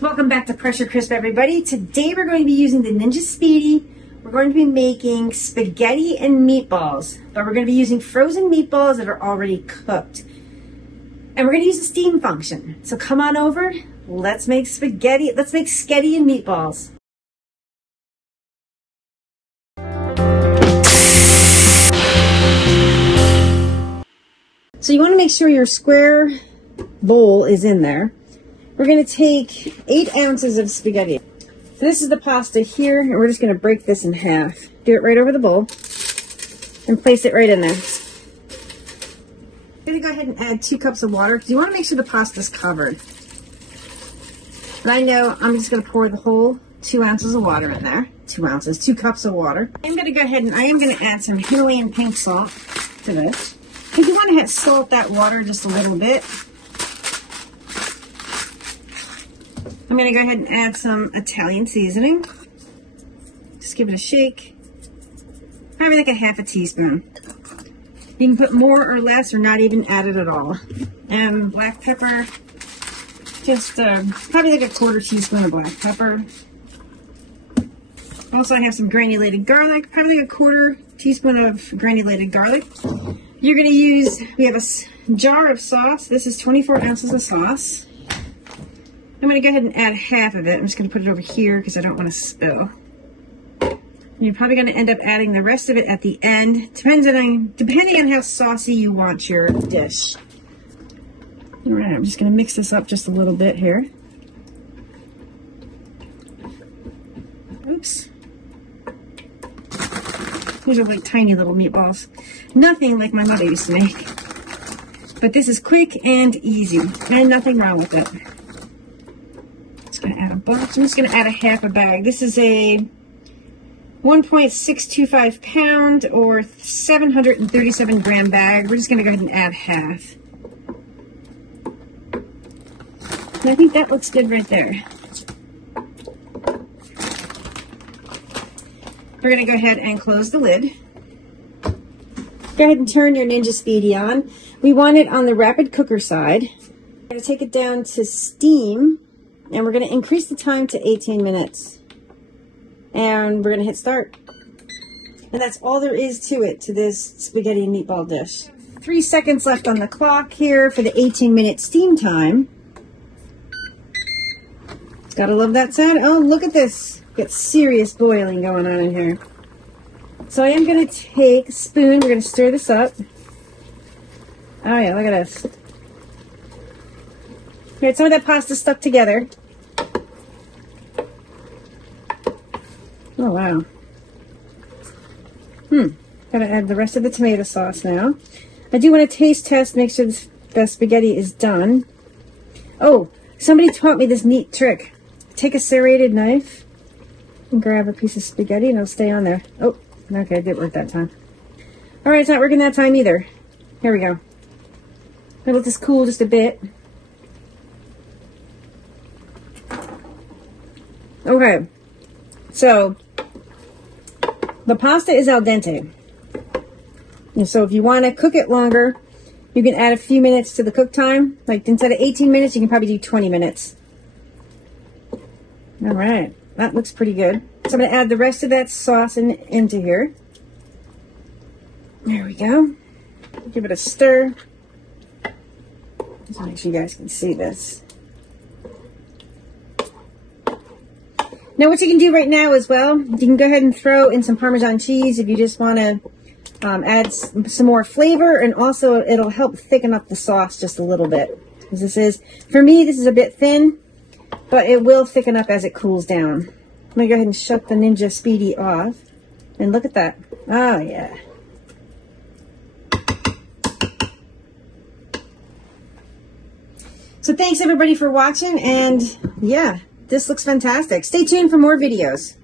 Welcome back to Pressure Crisp, everybody. Today we're going to be using the Ninja Speedi. We're going to be making spaghetti and meatballs, but we're going to be using frozen meatballs that are already cooked. And we're going to use the steam function. So come on over, let's make spaghetti, let's make sketty and meatballs. So you want to make sure your square bowl is in there. We're going to take 8 ounces of spaghetti. So this is the pasta here, and we're just going to break this in half. Do it right over the bowl and place it right in there. I'm going to go ahead and add 2 cups of water because you want to make sure the pasta's covered. And I know I'm just going to pour the whole 2 ounces of water in there. 2 ounces, 2 cups of water. I'm going to go ahead and I am going to add some Himalayan pink salt to this. If you want to salt that water just a little bit. I'm going to go ahead and add some Italian seasoning. Just give it a shake. Probably like a half a teaspoon. You can put more or less or not even add it at all. And black pepper, just probably like a 1/4 teaspoon of black pepper. Also, I have some granulated garlic, probably like a 1/4 teaspoon of granulated garlic. You're going to use, we have a jar of sauce. This is 24 ounces of sauce. I'm going to go ahead and add half of it. I'm just going to put it over here because I don't want to spill. And you're probably going to end up adding the rest of it at the end, depending on how saucy you want your dish. All right, I'm just going to mix this up just a little bit here. Oops. These are like tiny little meatballs. Nothing like my mother used to make. But this is quick and easy, and nothing wrong with it. Going to add a bunch. I'm just going to add a half a bag. This is a 1.625 pound or 737 gram bag. We're just going to go ahead and add half. And I think that looks good right there. We're going to go ahead and close the lid. Go ahead and turn your Ninja Speedi on. We want it on the rapid cooker side. We're going to take it down to steam. And we're going to increase the time to 18 minutes. And we're going to hit start. And that's all there is to it, to this spaghetti and meatball dish. 3 seconds left on the clock here for the 18-minute steam time. Gotta love that sound. Oh, look at this. Got serious boiling going on in here. So I am going to take a spoon. We're going to stir this up. Oh yeah, look at this. Right, some of that pasta stuck together. Oh, wow. Gotta add the rest of the tomato sauce now. I do want to taste test, make sure the spaghetti is done. Oh, somebody taught me this neat trick. Take a serrated knife and grab a piece of spaghetti and it'll stay on there. Oh, okay, it didn't work that time. All right, it's not working that time either. Here we go. I'll let this cool just a bit. Okay, so the pasta is al dente. And so if you want to cook it longer, you can add a few minutes to the cook time. Like instead of 18 minutes, you can probably do 20 minutes. All right, that looks pretty good. So I'm going to add the rest of that sauce into here. There we go. Give it a stir. Just make sure you guys can see this. Now what you can do right now as well, you can go ahead and throw in some Parmesan cheese if you just want to add some more flavor, and also it'll help thicken up the sauce just a little bit. Because this is, for me, this is a bit thin, but it will thicken up as it cools down. I'm going to go ahead and shut the Ninja Speedi off, and look at that. Oh yeah. So thanks everybody for watching, and yeah. This looks fantastic. Stay tuned for more videos.